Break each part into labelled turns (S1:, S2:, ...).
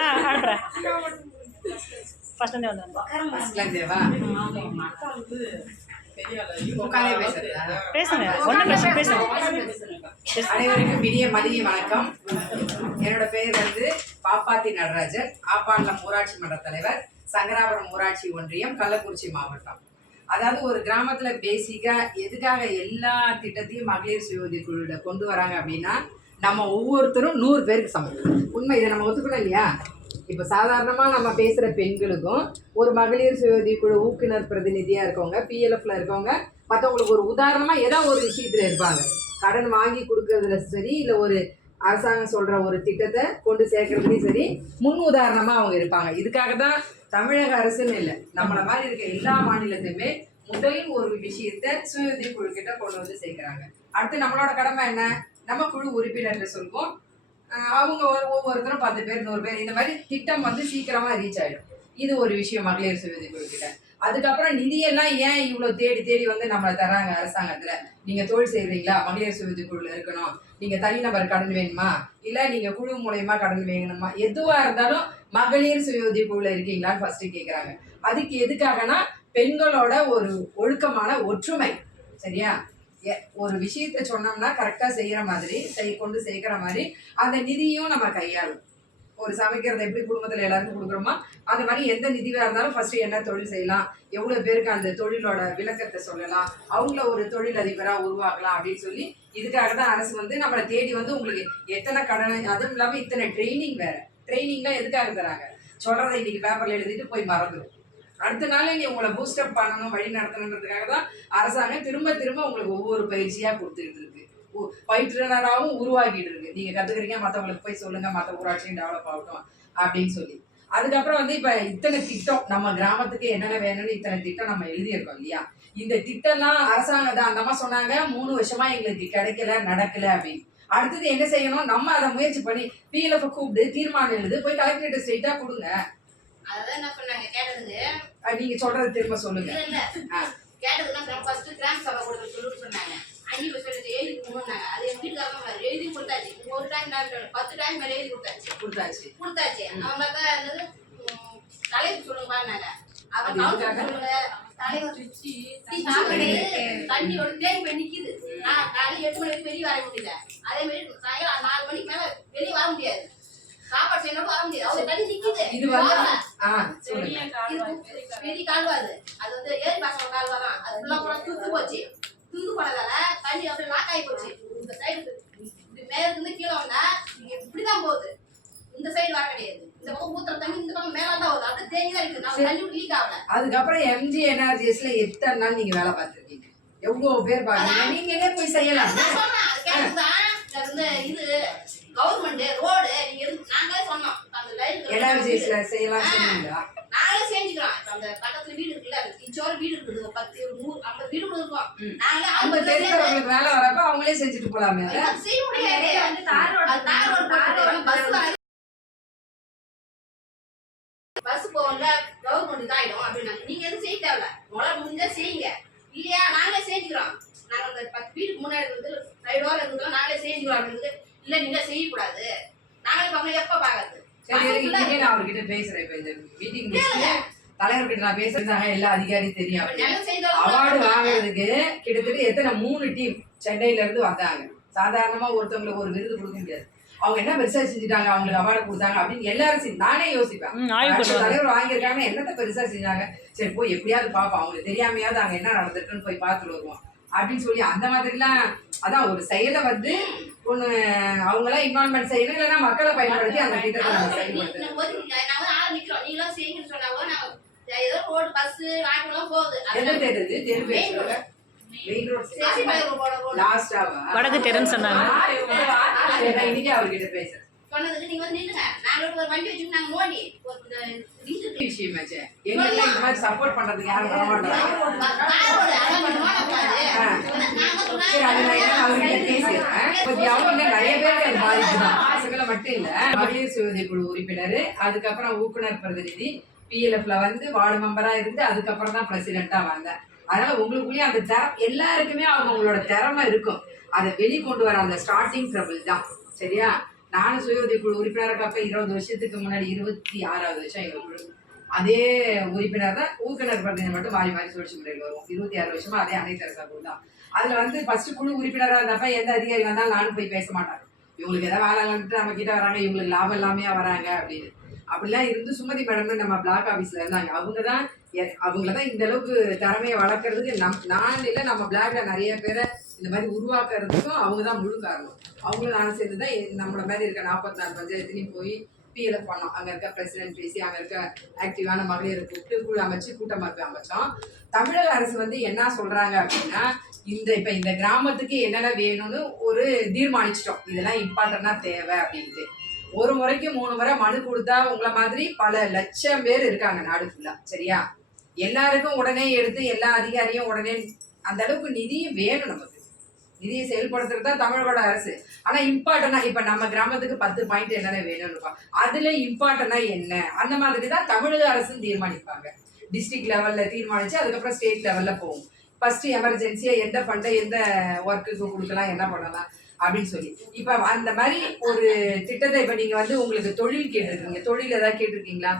S1: ஆ அனுப்புகிறேன் வந்துடுறேன் பேசுங்க ஒன்றும் பிரச்சனை பேசுங்க
S2: அனைவருக்கும் இனிய மதிய வணக்கம். என்னோட பேர் வந்து பாப்பாத்தி நடராஜன். ஆப்பாண்டம் ஊராட்சி மன்ற தலைவர் சங்கராபுரம் ஊராட்சி ஒன்றியம் கள்ளக்குறிச்சி மாவட்டம். அதாவது ஒரு கிராமத்துல பேசிக்கா எதுக்காக எல்லா திட்டத்தையும் மகளிர் சுய உதவி குழுவில் கொண்டு வராங்க அப்படின்னா நம்ம ஒவ்வொருத்தரும் நூறு பேருக்கு சமம். உண்மை இதை நம்ம ஒத்துக்கணும் இல்லையா? இப்போ சாதாரணமாக நம்ம பேசுகிற பெண்களுக்கும் ஒரு மகளிர் சுய குழு ஊக்குனர் பிரதிநிதியாக இருக்கவங்க பிஎல்எஃப்ல இருக்கவங்க மற்றவங்களுக்கு ஒரு உதாரணமாக ஏதோ ஒரு விஷயத்தில் இருப்பாங்க. கடன் வாங்கி கொடுக்கறதுல சரி இல்லை ஒரு அரசாங்கம் சொல்கிற ஒரு திட்டத்தை கொண்டு சேர்க்கறதுலையும் சரி முன் உதாரணமாக அவங்க இருப்பாங்க. இதுக்காக தான் தமிழக அரசுன்னு இல்லை நம்மளை மாதிரி இருக்க எல்லா மாநிலத்தையுமே முதல் ஒரு விஷயத்த சுய குழுக்கிட்ட கொண்டு வந்து சேர்க்குறாங்க. அடுத்து நம்மளோட கடமை என்ன? நம்ம குழு உறுப்பினர்கிட்ட சொல்வோம் அவங்க ஒவ்வொருத்தரும் பத்து பேர் நூறு பேர். இந்த மாதிரி திட்டம் வந்து சீக்கிரமா ரீச் ஆயிடும். இது ஒரு விஷயம் மகளிர் சுய உதவி குழு கிட்ட அதுக்கப்புறம் நிதியெல்லாம் ஏன் இவ்வளோ தேடி தேடி வந்து நம்மளை தராங்க அரசாங்கத்துல? நீங்க தொழில் செய்கிறீங்களா மகளிர் சுய உதவி குழுல இருக்கணும். நீங்க தனிநபர் கடன் வேணுமா? இல்ல நீங்க குழு மூலயமா கடன் வேணுமா? எதுவா இருந்தாலும் மகளிர் சுய உதவி குழுல இருக்கீங்களான்னு ஃபர்ஸ்ட் கேக்குறாங்க. அதுக்கு எதுக்காகனா பெண்களோட ஒரு ஒழுக்கமான ஒற்றுமை. சரியா? ஒரு விஷயத்த சொன்னோம்னா கரெக்டா செய்யற மாதிரி செய் கொண்டு சேர்க்கிற மாதிரி அந்த நிதியும் நம்ம கையாளும். ஒரு சமைக்கிறத எப்படி குடும்பத்துல எல்லாருக்கும் கொடுக்குறோமோ அந்த மாதிரி எந்த நிதிவா இருந்தாலும் ஃபர்ஸ்ட் என்ன தொழில் செய்யலாம் எவ்வளவு பேருக்கு அந்த தொழிலோட விளக்கத்தை சொல்லலாம் அவங்கள ஒரு தொழில் அதிபரா உருவாக்கலாம் அப்படின்னு சொல்லி இதுக்காக தான் அரசு வந்து நம்மளை தேடி வந்து உங்களுக்கு எத்தனை கடன் அதுவும் இல்லாம இத்தனை ட்ரைனிங் வேற. ட்ரைனிங்லாம் எதுக்காக தராங்க? சொல்றதை இன்னைக்கு பேப்பர்ல எழுதிட்டு போய் மறந்துடும் அடுத்த நாள் நீ உங்களை பூஸ்டப் பண்ணணும் வழி நடத்தணுன்றதுக்காக தான் அரசாங்கம் திரும்ப திரும்ப உங்களுக்கு ஒவ்வொரு பயிற்சியாக கொடுத்துக்கிட்டு இருக்கு. பயிற்றுனராகவும் உருவாக்கிட்டு இருக்கு. நீங்க கத்துக்கிறீங்க மற்றவங்களுக்கு போய் சொல்லுங்க மற்ற ஊராட்சியும் டெவலப் ஆகட்டும் அப்படின்னு சொல்லி. அதுக்கப்புறம் வந்து இப்ப இத்தனை திட்டம் நம்ம கிராமத்துக்கு என்னென்ன வேணும்னு இத்தனை திட்டம் நம்ம எழுதியிருக்கோம் இல்லையா? இந்த திட்டம்லாம் அரசாங்கம் தான் அந்தம்மா சொன்னாங்க மூணு வருஷமா எங்களுக்கு கிடைக்கல நடக்கல அப்படின்னு. அடுத்தது என்ன செய்யணும்? நம்ம அதை முயற்சி பண்ணி பிஎல்எஃப் கூப்பிட்டு தீர்மானம் எழுது போய் கலெக்டரேட் ஸ்ட்ரெயிட்டா கொடுங்க.
S3: அதான் என்ன பண்ணாங்க கேட்டதுக்கு.
S2: நீங்க சொல்றது திரும்ப சொல்லுங்க.
S3: இல்ல ஃபர்ஸ்ட் கிராம் சபை கொடுக்க சொல்லுன்னு சொன்னாங்க. அஞ்சு வருஷத்துக்கு எழுதி கொடுத்தாங்க அது எங்க வீட்டுக்காரங்க எழுதி கொடுத்தாச்சு. ஒரு டைம் பத்து டைம் மேல எழுதி கொடுத்தாச்சு.
S2: கொடுத்தாச்சு.
S3: கொடுத்தாச்சு. அவங்க தான் உம், தலைவர் சொல்லுங்க
S2: எதுக்காக?
S3: சொல்லுங்க. தலைவர் தண்ணியோட தேங்கி போய் நிக்குது. நான் காலையில எட்டு மணி வரைக்கும் வெளியே வர முடியல. அதே மாதிரி சாயங்காலம் நாலு மணிக்கு மேல வெளியே வர முடியாது. சாப்பாடு செய்யணும் வர முடியாது. அவங்க தண்ணி நிக்குது.
S2: இது வந்து
S3: பெரிய கால்வா அது. அது வந்து ஏரி பாசன கால்வா தான். அது ஃபுல்லா கூட துந்து போச்சு. துந்து போனதால தண்ணி அப்படியே லாக் ஆகி போச்சு. இந்த சைடு இப்படி மேல இருந்து கீழே வந்தா இப்படிதான் போகுது. இந்த சைடு வர கிடையாது. இந்த பக்கம் ஊத்துற தண்ணி இந்த பக்கம் மேல தான் வருது அப்படியே தேங்கி தான் இருக்கு நம்ம தண்ணி லீக் ஆகல.
S2: அதுக்கப்புறம் எம்ஜி என்ஆர்ஜிஎஸ்ல எத்தனை நாள் நீங்க வேலை பார்த்துருக்கீங்க? எவ்வளவு பேர் பாக்குறீங்க நீங்களே போய் செய்யலாம்.
S3: இது கவர்மெண்ட் ரோடு நீங்க நாங்களே சொன்னோம். அந்த லைன்
S2: செய்யலாம் சொன்னீங்களா
S3: நாங்களே செஞ்சுக்கிறோம். இப்ப அந்த பக்கத்துல வீடு இருக்குல்ல இச்சோர வீடு இருக்குது. பத்து நூறு ஐம்பது வீடு இருக்கும்.
S2: ம்.
S3: நாங்களே
S2: அவங்க
S3: ஐம்பது
S2: தெரிஞ்சவங்களுக்கு வேலை வரப்ப அவங்களே செஞ்சுட்டு போலாமே
S3: செய்ய முடியாது. அது தார் ரோடு போட்டு பஸ் வர பஸ் போகல கவர்மெண்ட் இதாயிடும் அப்படின்னாங்க. நீங்க எதுவும் செய்ய தேவையில்ல. உங்களால முடிஞ்சா செய்யுங்க. இல்லையா நாங்களே செஞ்சுக்கிறோம். நாங்க அந்த பத்து வீட்டுக்கு முன்னாடி இருந்து சைடோர இருந்தோம் நாங்களே செஞ்சுக்கிறோம் அப்படின்னு இல்ல நீங்க செய்யக்கூடாது. நாங்களே பார்க்கணும் எப்ப பாக்குறது
S2: சரி நான் அவர்கிட்ட பேசுறேன் இப்ப இந்த மீட்டிங் தலைவர்கிட்ட நான் பேசுறதாக எல்லா அதிகாரியும் தெரியும் அவார்டு வாங்குறதுக்கு கிட்டத்தட்ட எத்தனை மூணு டீம் சென்னையில இருந்து வந்தாங்க. சாதாரணமா ஒருத்தவங்களுக்கு ஒரு விருது கொடுக்க முடியாது. அவங்க என்ன பெருசா செஞ்சுட்டாங்க? அவங்களுக்கு அவார்டு கொடுத்தாங்க அப்படின்னு எல்லாரும் செஞ்சு- நானே யோசிப்பேன். தலைவர் வாங்கியிருக்காங்க என்னத்த பெருசா செஞ்சாங்க? சரி போய் எப்படியாவது பார்ப்போம். அவங்களுக்கு தெரியாமையாவது அங்க என்ன நடந்திருக்குன்னு போய் பார்த்துட்டு வருவோம். அப்படின்னு சொல்லி அந்த மாதிரிலாம் அதான் ஒரு செயலை வந்து ஒண்ணு அவங்களாம் இன்வால்மெண்ட் செய்யணும் இல்லைன்னா மக்களை பயன்படுத்தி அந்த
S1: வடக்கு தெருன்னு சொன்னாங்க.
S2: இன்னைக்கு அவர்கிட்ட பேசுறேன்.
S3: சொன்னதுக்கு நீங்க வந்து நில்லுங்க. நாங்க ஒரு வண்டி வச்சுட்டு நாங்க இருக்கு.
S2: விஷயமாச்சே எங்களுக்கு இந்த மாதிரி சப்போர்ட் பண்றதுக்கு யாரும் வர மாட்டாங்க? நிறைய பேருக்கு அது பாதிப்புதான் பசங்களை மட்டும் இல்ல. மகளிர் சுயதை குழு உறுப்பினர் அதுக்கப்புறம் ஊக்குனர் பிரதிநிதி பிஎல்எஃப்ல வந்து வார்டு மெம்பரா இருந்து அதுக்கப்புறம் தான் பிரசிடென்ட்டா வந்தேன் அதனால உங்களுக்குள்ளேயே அந்த திறம் எல்லாருக்குமே அவங்களோட திறமை இருக்கும். அதை வெளிக்கொண்டு வர அந்த ஸ்டார்டிங் ட்ரபிள் தான். சரியா? நானும் சுய உதவிக்குழு உறுப்பினராக இருக்கப்ப இருபது வருஷத்துக்கு முன்னாடி இருபத்தி ஆறாவது வருஷம் எங்கள் குழு. அதே உறுப்பினர் தான் ஊக்குனர் பிரதிநிதி மட்டும் மாறி மாறி சுழற்சி முறையில் வரும் இருபத்தி ஆறு வருஷமா அதே அனைத்து குழு தான். அதில் வந்து ஃபர்ஸ்ட் குழு உறுப்பினராக இருந்தப்ப எந்த அதிகாரி வந்தாலும் நானும் போய் பேச மாட்டாங்க. இவங்களுக்கு எதாவது வேலை நம்ம கிட்ட வராங்க இவங்களுக்கு லாபம் இல்லாமையா வராங்க அப்படின்னு. அப்படிலாம் இருந்து சுமதி மேடம்னு நம்ம பிளாக் ஆஃபீஸில் இருந்தாங்க. அவங்க தான் அவங்கள தான் இந்த அளவுக்கு திறமையை வளர்க்குறதுக்கு நம் நான் இல்லை நம்ம பிளாக்ல நிறைய பேரை இந்த மாதிரி உருவாக்குறதுக்கும் அவங்க தான் முழு காரணம். அவங்களும் நானும் சேர்ந்து தான் நம்மள மாதிரி இருக்க நாற்பத்தி நாலு பஞ்சாயத்துலையும் போய் பிஎல்எஃப் பண்ணோம். அங்கே இருக்க பிரசிடென்ட் பேசி அங்கே இருக்க ஆக்டிவான மகளிர் கூப்பிட்டு குழு அமைச்சு கூட்டமைப்பு அமைச்சோம். தமிழக அரசு வந்து என்ன சொல்றாங்க அப்படின்னா இந்த இப்ப இந்த கிராமத்துக்கு என்னென்ன வேணும்னு ஒரு தீர்மானிச்சிட்டோம். இதெல்லாம் இம்பார்ட்டண்டா தேவை அப்படின்ட்டு. ஒரு முறைக்கு மூணு முறை மனு கொடுத்தா உங்களை மாதிரி பல லட்சம் பேர் இருக்காங்க நாடு ஃபுல்லா சரியா? எல்லாருக்கும் உடனே எடுத்து எல்லா அதிகாரியும் உடனே அந்த அளவுக்கு நிதியும் வேணும் நமக்கு. நிதியை செயல்படுத்துறது தான் தமிழகோட அரசு. ஆனா இம்பார்ட்டனா இப்ப நம்ம கிராமத்துக்கு பத்து பாயிண்ட் என்னென்ன வேணும்னு அதுல இம்பார்ட்டனா என்ன? அந்த மாதிரி தான் தமிழக அரசும் தீர்மானிப்பாங்க. டிஸ்ட்ரிக்ட் லெவல்ல தீர்மானிச்சு அதுக்கப்புறம் ஸ்டேட் லெவல்ல போகும். ஃபர்ஸ்ட் எமர்ஜென்சியா எந்த ஃபண்டை எந்த ஒர்க்குக்கு கொடுக்கலாம் என்ன பண்ணலாம் அப்படின்னு சொல்லி. இப்ப அந்த மாதிரி ஒரு திட்டத்தை இப்ப நீங்க வந்து உங்களுக்கு தொழில் கேட்டிருக்கீங்க. தொழில் ஏதாவது கேட்டிருக்கீங்களா?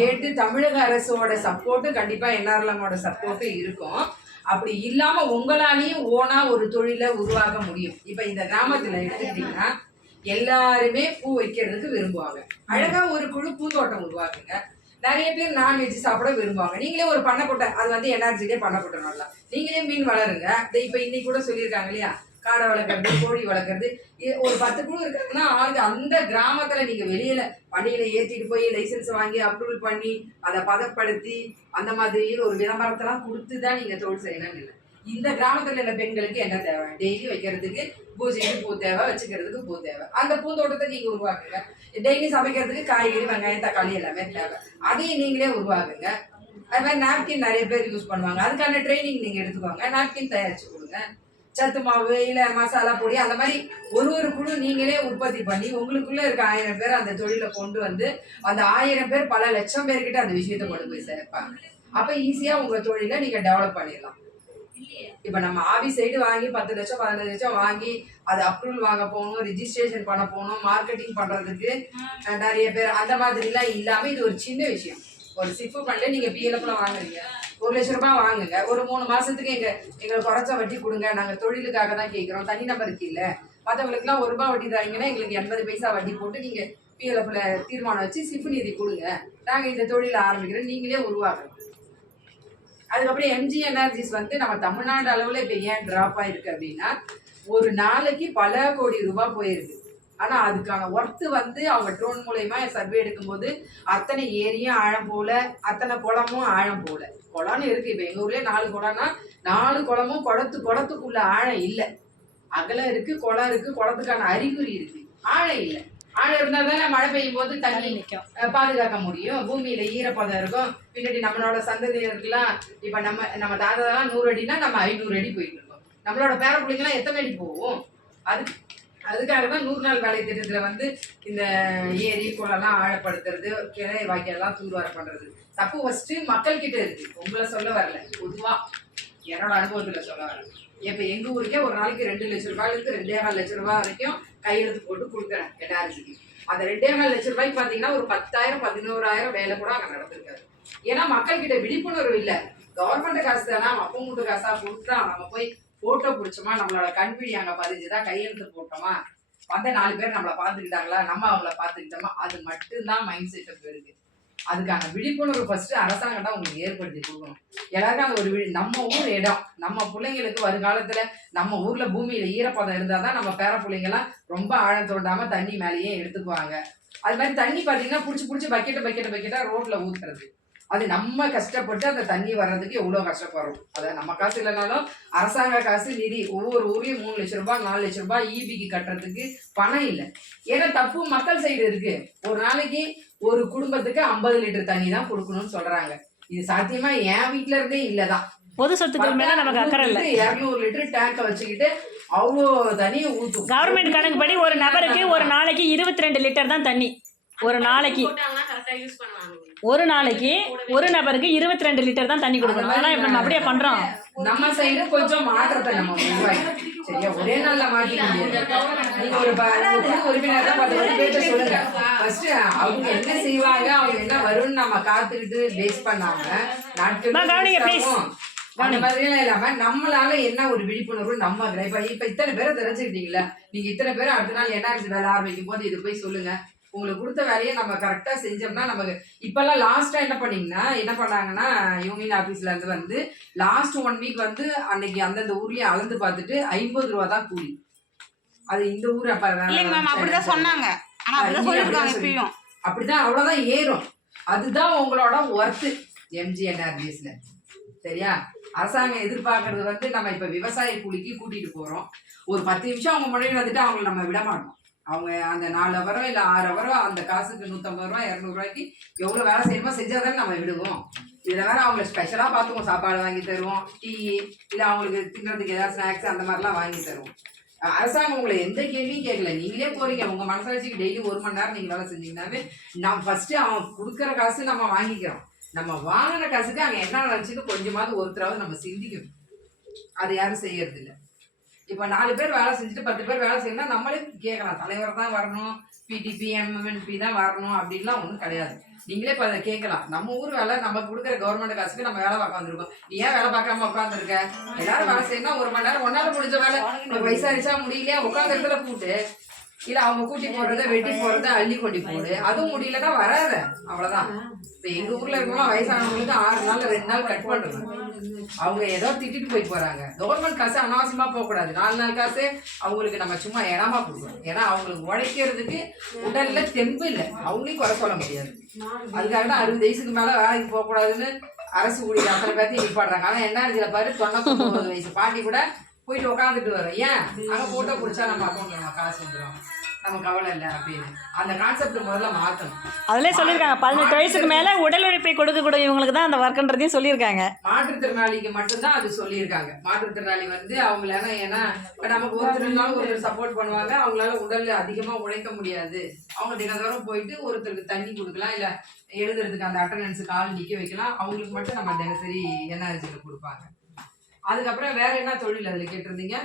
S2: கேட்டு தமிழக அரசோட சப்போர்ட்டும் கண்டிப்பா என்ஆர்எல்எமோட சப்போர்ட்டும் இருக்கும். அப்படி இல்லாம உங்களாலேயும் ஓனா ஒரு தொழிலை உருவாக்க முடியும். இப்ப இந்த கிராமத்துல எடுத்துக்கிட்டீங்கன்னா எல்லாருமே பூ வைக்கிறதுக்கு விரும்புவாங்க. அழகா ஒரு குழு பூந்தோட்டம் உருவாக்குங்க. நிறைய பேர் நான்வெஜ் சாப்பிட விரும்புவாங்க. நீங்களே ஒரு பண்ணைக்கொட்டை அது வந்து எனர்ஜிலே பண்ணக்கொட்டை நல்லா. நீங்களே மீன் வளருங்க. இப்ப இன்னைக்கு கூட சொல்லியிருக்காங்க இல்லையா? காடை வளர்க்குறது கோழி வளர்க்குறது ஒரு பத்து குழு இருக்குதுன்னா ஆளுங்க அந்த கிராமத்தில் நீங்கள் வெளியில் வண்டியில் ஏற்றிட்டு போய் லைசென்ஸ் வாங்கி அப்ரூவல் பண்ணி அதை பதப்படுத்தி அந்த மாதிரி ஒரு விளம்பரத்தெல்லாம் கொடுத்து தான் நீங்கள் தொழில் செய்யணும்னு இல்லை. இந்த கிராமத்தில் உள்ள பெண்களுக்கு என்ன தேவை? டெய்லி வைக்கிறதுக்கு பூஜைக்கு பூ தேவை வச்சுக்கிறதுக்கு பூ தேவை. அந்த பூந்தோட்டத்தை நீங்கள் உருவாக்குங்க. டெய்லி சமைக்கிறதுக்கு காய்கறி வெங்காயம் தக்காளி எல்லாமே தேவை. அதையும் நீங்களே உருவாக்குங்க. அது மாதிரி நாப்கின் நிறைய பேர் யூஸ் பண்ணுவாங்க. அதுக்கான ட்ரைனிங் நீங்கள் எடுத்துக்கோங்க. நாப்கின் தயாரிச்சு கொடுங்க. சத்து மாவு இல்லை மசாலா பொடி அந்த மாதிரி ஒரு ஒரு குழு நீங்களே உற்பத்தி பண்ணி உங்களுக்குள்ளே இருக்க ஆயிரம் பேர் அந்த தொழிலை கொண்டு வந்து அந்த ஆயிரம் பேர் பல லட்சம் பேர்கிட்ட அந்த விஷயத்தை கொண்டு போய் சேர்ப்பாங்க. அப்போ ஈஸியாக உங்கள் தொழிலை நீங்கள் டெவலப் பண்ணிடலாம். இப்போ நம்ம ஆபி சைடு வாங்கி பத்து லட்சம் பதினஞ்சு லட்சம் வாங்கி அது அப்ரூவல் வாங்க போகணும் ரிஜிஸ்ட்ரேஷன் பண்ண போகணும் மார்க்கெட்டிங் பண்ணுறதுக்கு நிறைய பேர் அந்த மாதிரிலாம் இல்லாமல் இது ஒரு சின்ன விஷயம். ஒரு சிப்பு பண்ணல நீங்கள் பிஎல்எஃப்ல வாங்குறீங்க. ஒரு லட்ச ரூபாய் வாங்குங்க. ஒரு மூணு மாசத்துக்கு எங்க எங்களுக்கு குறைச்ச வட்டி கொடுங்க. நாங்க தொழிலுக்காக தான் கேட்கிறோம் தனி நபருக்கு இல்ல. மற்றவங்களுக்குலாம் ஒரு ரூபாய் வட்டி தரீங்கன்னா எங்களுக்கு எண்பது பைசா வட்டி போட்டு நீங்க பிஎல்எஃப்ல தீர்மானம் வச்சு சிப்பு நிதி கொடுங்க. நாங்க இந்த தொழிலை ஆரம்பிக்கிறோம். நீங்களே உருவாக்குறோம் அதுக்கப்புறம் எம்ஜி எனர்ஜிஸ் வந்து நம்ம தமிழ்நாடு அளவுல இப்ப ஏன் டிராப் ஆயிருக்கு அப்படின்னா ஒரு நாளைக்கு பல கோடி ரூபாய் போயிருக்கு. ஆனா அதுக்கான ஒர்த்து வந்து அவங்க ட்ரோன் மூலயமா சர்வே எடுக்கும்போது அத்தனை ஏரியும் ஆழம் போல அத்தனை குளமும் ஆழம் போல. குளம்னு இருக்கு. இப்ப எங்க ஊர்லயே நாலு குளம்னா நாலு குளமும் குளத்து குளத்துக்குள்ள ஆழம் இல்ல. அகலம் இருக்கு குளம் இருக்கு குளத்துக்கான அறிகுறி இருக்கு. ஆழம் இல்ல. ஆழம் இருந்தா தானே மழை பெய்யும் போது தண்ணி
S1: நிற்கும்
S2: பாதுகாக்க முடியும். பூமியில ஈரப்பதம் இருக்கும். பின்னாடி நம்மளோட சந்ததியருக்குலாம் இப்ப நம்ம நம்ம தாத்தாலாம் நூறு அடினா நம்ம ஐநூறு அடி போயிட்டு இருக்கோம். நம்மளோட பேர பிள்ளைங்கலாம் எத்தனை அடி போகும்? அதுக்கு அதுக்காக தான் நூறு நாள் வேலை திட்டத்தில் வந்து இந்த ஏரி குளம்லாம் ஆழப்படுத்துறது கிளை வாய்க்கெல்லாம் தூர்வார பண்ணுறது தப்பு ஃபஸ்ட்டு மக்கள் கிட்ட இருக்கு. உங்களை சொல்ல வரல. பொதுவாக என்னோட அனுபவத்தில் சொல்ல வரல இப்போ எங்கள் ஊருக்கே ஒரு நாளைக்கு ரெண்டு லட்ச ரூபாயிலிருந்து ரெண்டே கால் லட்ச ரூபாய் வரைக்கும் கையெழுத்து போட்டு கொடுக்குறேன் என்ஆர்ஜிக்கு அந்த ரெண்டே கால் லட்ச ரூபாய்க்கு பார்த்தீங்கன்னா ஒரு பத்தாயிரம் பதினோராயிரம் வேலை கூட அங்கே நடந்திருக்காரு ஏன்னா மக்கள் கிட்ட விழிப்புணர்வு இல்லை. கவர்மெண்ட் காசு தானே அப்ப மூட்டு காசாக கொடுத்தா நம்ம போய் போட்டோ பிடிச்சோமா நம்மளோட கண்பிடி அங்கே பதிஞ்சுதா கையெழுத்து போட்டோமா? வந்த நாலு பேர் நம்மளை பார்த்துக்கிட்டாங்களா? நம்ம அவங்கள பார்த்துக்கிட்டோமா? அது மட்டும்தான் மைண்ட் செட்டப் இருக்கு. அதுக்கான விழிப்புணர்வு ஃபர்ஸ்ட் அரசாங்கம் தான் உங்களுக்கு ஏற்படுத்தி கொடுக்கணும். எல்லாருக்கும் அந்த ஒரு விழி நம்ம ஊர் இடம். நம்ம பிள்ளைங்களுக்கு வருங்காலத்துல நம்ம ஊர்ல பூமியில ஈரப்பதம் இருந்தாதான் நம்ம பேர பிள்ளைங்கலாம் ரொம்ப ஆழம் தோண்டாம தண்ணி மேலேயே எடுத்துக்குவாங்க. அது மாதிரி தண்ணி பார்த்தீங்கன்னா பிடிச்சி பிடிச்சி பக்கெட்டு பக்கெட்டு பக்கெட்டாக ரோட்ல ஊத்துறது. அது நம்ம கஷ்டப்பட்டு அந்த தண்ணி வர்றதுக்கு எவ்வளவு கஷ்டப்படுறோம். அதை நம்ம காசு இல்லைனாலும் அரசாங்க காசு நிதி ஒவ்வொரு ஊர்லயும் மூணு லட்சம் ரூபாய் நாலு லட்சம் ரூபாய் ஈபிக்கு கட்டுறதுக்கு பணம் இல்லை. ஏன்னா தப்பு மக்கள் சைடு இருக்கு. ஒரு நாளைக்கு ஒரு குடும்பத்துக்கு ஐம்பது லிட்டர் தண்ணி தான் கொடுக்கணும்னு சொல்றாங்க. இது சாத்தியமா? என் வீட்ல இருந்தே இல்லதான்.
S1: பொது சொத்துக்கள் மேல நமக்கு அக்கறை இல்லை.
S2: இருநூறு லிட்டர் டேங்க வச்சுக்கிட்டு அவ்வளோ தண்ணியை ஊத்தும்.
S1: கவர்மெண்ட் கணக்குப்படி ஒரு நபருக்கு ஒரு நாளைக்கு இருபத்தி ரெண்டு லிட்டர் தான் தண்ணி. ஒரு நாளைக்கு. ஒரு நாளைக்கு ஒரு நபருக்கு இருபத்தி ரெண்டு லிட்டர் தான் தண்ணி கொடுக்கணும். ஆனா இப்ப நம்ம அப்படியே பண்றோம்.
S2: நம்ம சைடு கொஞ்சம் மாற்றத்தை நம்ம சரியா? ஒரே நாள்ல நீங்க ஒரு உறுப்பினர் தான் பத்து பேர்ட்ட சொல்லுங்க. ஃபர்ஸ்ட் அவங்க என்ன செய்வாங்க அவங்க என்ன வரும்னு நம்ம காத்துக்கிட்டு பேஸ் பண்ணாம நாட்கள். அந்த மாதிரிலாம் இல்லாம நம்மளால என்ன ஒரு விழிப்புணர்வு நம்ம இப்ப இப்ப இத்தனை பேரை தெரிஞ்சுக்கிட்டீங்களா நீங்க இத்தனை பேர் அடுத்த நாள் என்ஆர்சி வேலை ஆரம்பிக்கும் போது இது போய் சொல்லுங்க. உங்களுக்கு கொடுத்த வேலையை நம்ம கரெக்டா செஞ்சோம்னா நமக்கு இப்பெல்லாம் லாஸ்டா என்ன பண்ணீங்கன்னா என்ன பண்ணாங்கன்னா யூனியன் ஆபீஸ்ல இருந்து வந்து லாஸ்ட் ஒன் வீக் வந்து அன்னைக்கு அந்தந்த ஊர்லயே அளந்து பார்த்துட்டு ஐம்பது ரூபா தான் கூலி. அது இந்த ஊர் அப்ப
S4: மேம் அப்படிதான் சொன்னாங்க. அப்படிதான்
S2: அவ்வளவுதான் ஏறும். அதுதான் உங்களோட ஒர்த்து எம்ஜிஎன்ஆர்பிஎஸ்ல சரியா? அரசாங்கம் எதிர்பார்க்கறது வந்து நம்ம இப்ப விவசாய கூலிக்கு கூட்டிட்டு போறோம். ஒரு பத்து நிமிஷம் அவங்க முன்னாடி வந்துட்டு அவங்கள நம்ம விட மாட்டோம். அவங்க அந்த நாலு அவரோ இல்லை ஆறு அவரோ அந்த காசுக்கு நூற்றம்பது ரூபா இரநூறுவாய்க்கு எவ்வளோ வேலை செய்யணுமோ செஞ்சால் தானே நம்ம விடுவோம். இதில் வேறு அவங்களை ஸ்பெஷலாக பார்த்துக்குவோம். சாப்பாடு வாங்கி தருவோம். டீ இல்லை அவங்களுக்கு தின்றதுக்கு ஏதாவது ஸ்நாக்ஸ் அந்த மாதிரிலாம் வாங்கி தருவோம். அரசாங்கம் உங்களை எந்த கேள்வியும் கேட்கல. நீங்களே போறீங்க உங்க மனசாட்சிக்கு டெய்லி ஒரு மணி நேரம் நீங்கள் வேலை செஞ்சீங்கன்னாவே நம்ம ஃபஸ்ட்டு அவன் கொடுக்குற காசு நம்ம வாங்கிக்கிறோம். நம்ம வாங்கின காசுக்கு அவன் என்ன நினைச்சுன்னு கொஞ்சமாவது ஒருத்தராவது நம்ம சிந்திக்கணும். அது யாரும் செய்யறதில்லை. இப்ப நாலு பேர் வேலை செஞ்சுட்டு பத்து பேர் வேலை செய்யணும்னா நம்மளே கேட்கலாம். தலைவர் தான் வரணும் பிடிபி எம்எம்என்பி தான் வரணும் அப்படின்லாம் ஒன்றும் கிடையாது. நீங்களே இப்போ அதை கேட்கலாம். நம்ம ஊர் வேலை நம்ம கொடுக்குற கவர்மெண்ட் காசுக்கு நம்ம வேலை பார்க்க வந்திருக்கோம். நீ ஏன் வேலை பார்க்காம உட்காந்துருக்க எல்லாரும் வேலை செய்யணும் ஒரு மணி நேரம் ஒன்னால முடிஞ்ச வேலை. வயசாரிச்சா முடியலையா? உட்காந்து இடத்துல கூட்டு இல்ல அவங்க கூட்டி போடுறத வெட்டி போடுறத அள்ளி கொண்டு போடு. அதுவும் முடியலன்னா வராத. அவ்வளவுதான். இப்ப எங்க ஊர்ல இருக்கவங்க வயசானவங்களுக்கு ஆறு நாள் ரெண்டு நாள் கட் பண்றது. அவங்க ஏதோ திட்டிட்டு போய் போறாங்க. கவர்மெண்ட் காசு அனாவசியமா போக கூடாது. நாலு நாள் காசு அவங்களுக்கு நம்ம சும்மா இடமா கொடுக்கணும். ஏன்னா அவங்களுக்கு உழைக்கிறதுக்கு உடல்ல தெம்பு இல்லை. அவங்களையும் குறை சொல்ல முடியாது. அதுக்காக தான் அறுபது வயசுக்கு மேல வேலைக்கு போக கூடாதுன்னு அரசு ஊழியர் அத்தனை பேர்த்தையும் நிப்பாடுறாங்க ஆனா என்ன பாரு தொண்ணூத்தி வயசு. பாட்டி கூட போயிட்டு உட்காந்துட்டு வரோம் ஏன்? அங்க போட்டோ பிடிச்சா நம்ம அக்கௌண்ட்ல நம்ம காசு வந்துடும் நம்ம கவலை இல்லை அப்படின்னு. அந்த கான்செப்ட் முதல்ல மாத்தணும்.
S1: அதுலயே சொல்லியிருக்காங்க. பதினெட்டு வயசுக்கு மேல உடல் உழைப்பை கொடுக்கக்கூடிய இவங்களுக்கு தான் அந்த ஒர்க்குன்றதையும் சொல்லியிருக்காங்க.
S2: மாற்றுத்திறனாளிக்கு மட்டும்தான் அது சொல்லியிருக்காங்க. மாற்றுத்திறனாளி வந்து அவங்களால ஏன்னா இப்ப நமக்கு ஒருத்தருனாலும் ஒருத்தர் சப்போர்ட் பண்ணுவாங்க. அவங்களால உடல்ல அதிகமா உழைக்க முடியாது. அவங்க தினந்தோறும் போயிட்டு ஒருத்தருக்கு தண்ணி கொடுக்கலாம் இல்ல எழுதுறதுக்கு அந்த அட்டண்டன்ஸுக்கு ஆள் நிக்க வைக்கலாம். அவங்களுக்கு மட்டும் நம்ம தினசரி என்ஆர்ஜியில் கொடுப்பாங்க? அதுக்கப்புறம் வேற என்ன தொழில் அதுல கேட்டிருந்தீங்க?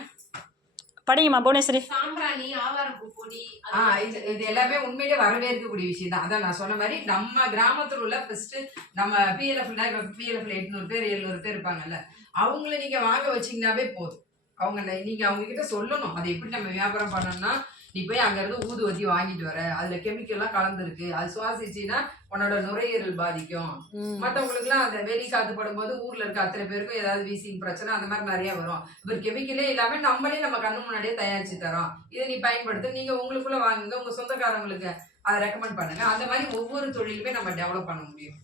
S1: படிங்கம்மா புவனேஸ்வரி.
S3: சாம்பிராணி ஆவாரம்பூ பொடி
S2: ஆ இது இது எல்லாமே உண்மையிலே வரவேற்கக்கூடிய விஷயம் தான். அதான் நான் சொன்ன மாதிரி நம்ம கிராமத்துல உள்ள ஃபர்ஸ்ட் நம்ம பிஎல்எஃப்ல இப்போ பிஎல்எஃப்ல எட்நூறு பேர் எழுநூறு பேர் இருப்பாங்கல்ல அவங்கள நீங்க வாங்க வச்சீங்கன்னாவே போதும். அவங்க ந- நீங்க அவங்க கிட்ட சொல்லணும். அதை எப்படி நம்ம வியாபாரம் பண்ணணும்னா நீ போய் அங்க இருந்து ஊதுவத்தி வாங்கிட்டு வர. அதுல கெமிக்கல்லாம் கலந்துருக்கு. அது சுவாசிச்சுன்னா உன்னோட நுரையீரல் பாதிக்கும். மற்றவங்களுக்குலாம் அந்த வெளி காத்து படும்போது ஊர்ல இருக்க அத்தனை பேருக்கும் ஏதாவது வீசிங் பிரச்சனை அந்த மாதிரி நிறைய வரும். இவர் கெமிக்கலே இல்லாம நம்மளே நம்ம கண்ணு முன்னாடியே தயாரிச்சு தரோம். இதை நீ பயன்படுத்து நீங்க உங்களுக்குள்ள வாங்குங்க உங்க சொந்தக்காரங்களுக்கு அதை ரெக்கமெண்ட் பண்ணுங்க. அந்த மாதிரி ஒவ்வொரு தொழிலுமே நம்ம டெவலப் பண்ண முடியும்.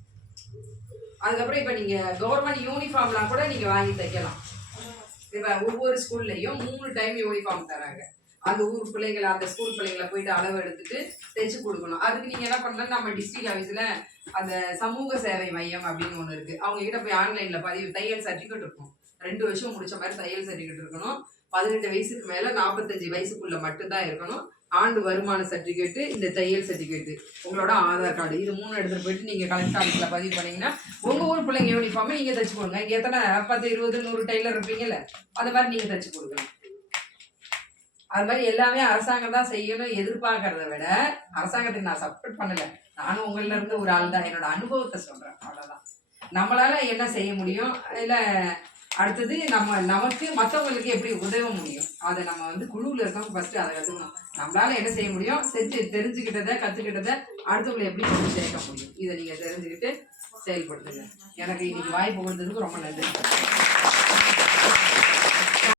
S2: அதுக்கப்புறம் இப்ப நீங்க கவர்மெண்ட் யூனிஃபார்ம்லாம் கூட நீங்க வாங்கி தைக்கலாம். இப்ப ஒவ்வொரு ஸ்கூல்லையும் மூணு டைம் யூனிஃபார்ம் தராங்க. அந்த ஊர் பிள்ளைங்களை அந்த ஸ்கூல் பிள்ளைங்களை போயிட்டு அளவு எடுத்துட்டு தைச்சு கொடுக்கணும். அதுக்கு நீங்க என்ன பண்ணலாம் நம்ம டிஸ்ட்ரிக்ட் ஆஃபீஸ்ல அந்த சமூக சேவை மையம் அப்படின்னு ஒன்று இருக்கு. அவங்க கிட்ட போய் ஆன்லைன்ல பதிவு தையல் சர்டிஃபிகேட் இருக்கும். ரெண்டு வருஷம் முடிச்ச மாதிரி தையல் சர்டிஃபிகேட் இருக்கணும். பதினெட்டு வயசுக்கு மேல நாற்பத்தஞ்சு வயசுக்குள்ள மட்டும்தான் இருக்கணும். ஆண்டு வருமான சர்டிஃபிகேட்டு இந்த தையல் சர்டிஃபிகேட்டு உங்களோட ஆதார் கார்டு இது மூணு எடுத்துட்டு போயிட்டு நீங்க கலெக்டர் ஆஃபீஸ்ல பதிவு பண்ணீங்கன்னா உங்க ஊர் பிள்ளைங்க யூனிஃபார்மை நீங்க தைச்சு கொடுங்க. எத்தனை பத்து இருபது நூறு டைலர் இருப்பீங்கல்ல அந்த மாதிரி நீங்க தைச்சு கொடுக்கணும். அது மாதிரி எல்லாமே அரசாங்கம் தான் செய்யணும் எதிர்பார்க்கறத விட அரசாங்கத்துக்கு நான் சப்போர்ட் பண்ணல. நானும் உங்கள இருந்து ஒரு ஆள் தான் என்னோட அனுபவத்தை சொல்றேன். அவ்வளவுதான். நம்மளால என்ன செய்ய முடியும்? இல்ல அடுத்தது நம்ம நமக்கு மற்றவங்களுக்கு எப்படி உதவ முடியும்? அதை நம்ம வந்து குழுவில் இருக்கவங்க ஃபர்ஸ்ட் அதை கற்றுக்கணும் நம்மளால என்ன செய்ய முடியும்? செஞ்சு தெரிஞ்சுக்கிட்டதை கற்றுக்கிட்டதை அடுத்தவங்களை எப்படி கொண்டு சேர்க்க முடியும்? இதை நீங்கள் தெரிஞ்சுக்கிட்டு செயல்படுத்துங்க. எனக்கு இன்னைக்கு வாய்ப்பு கொடுத்ததுக்கு ரொம்ப நன்றி.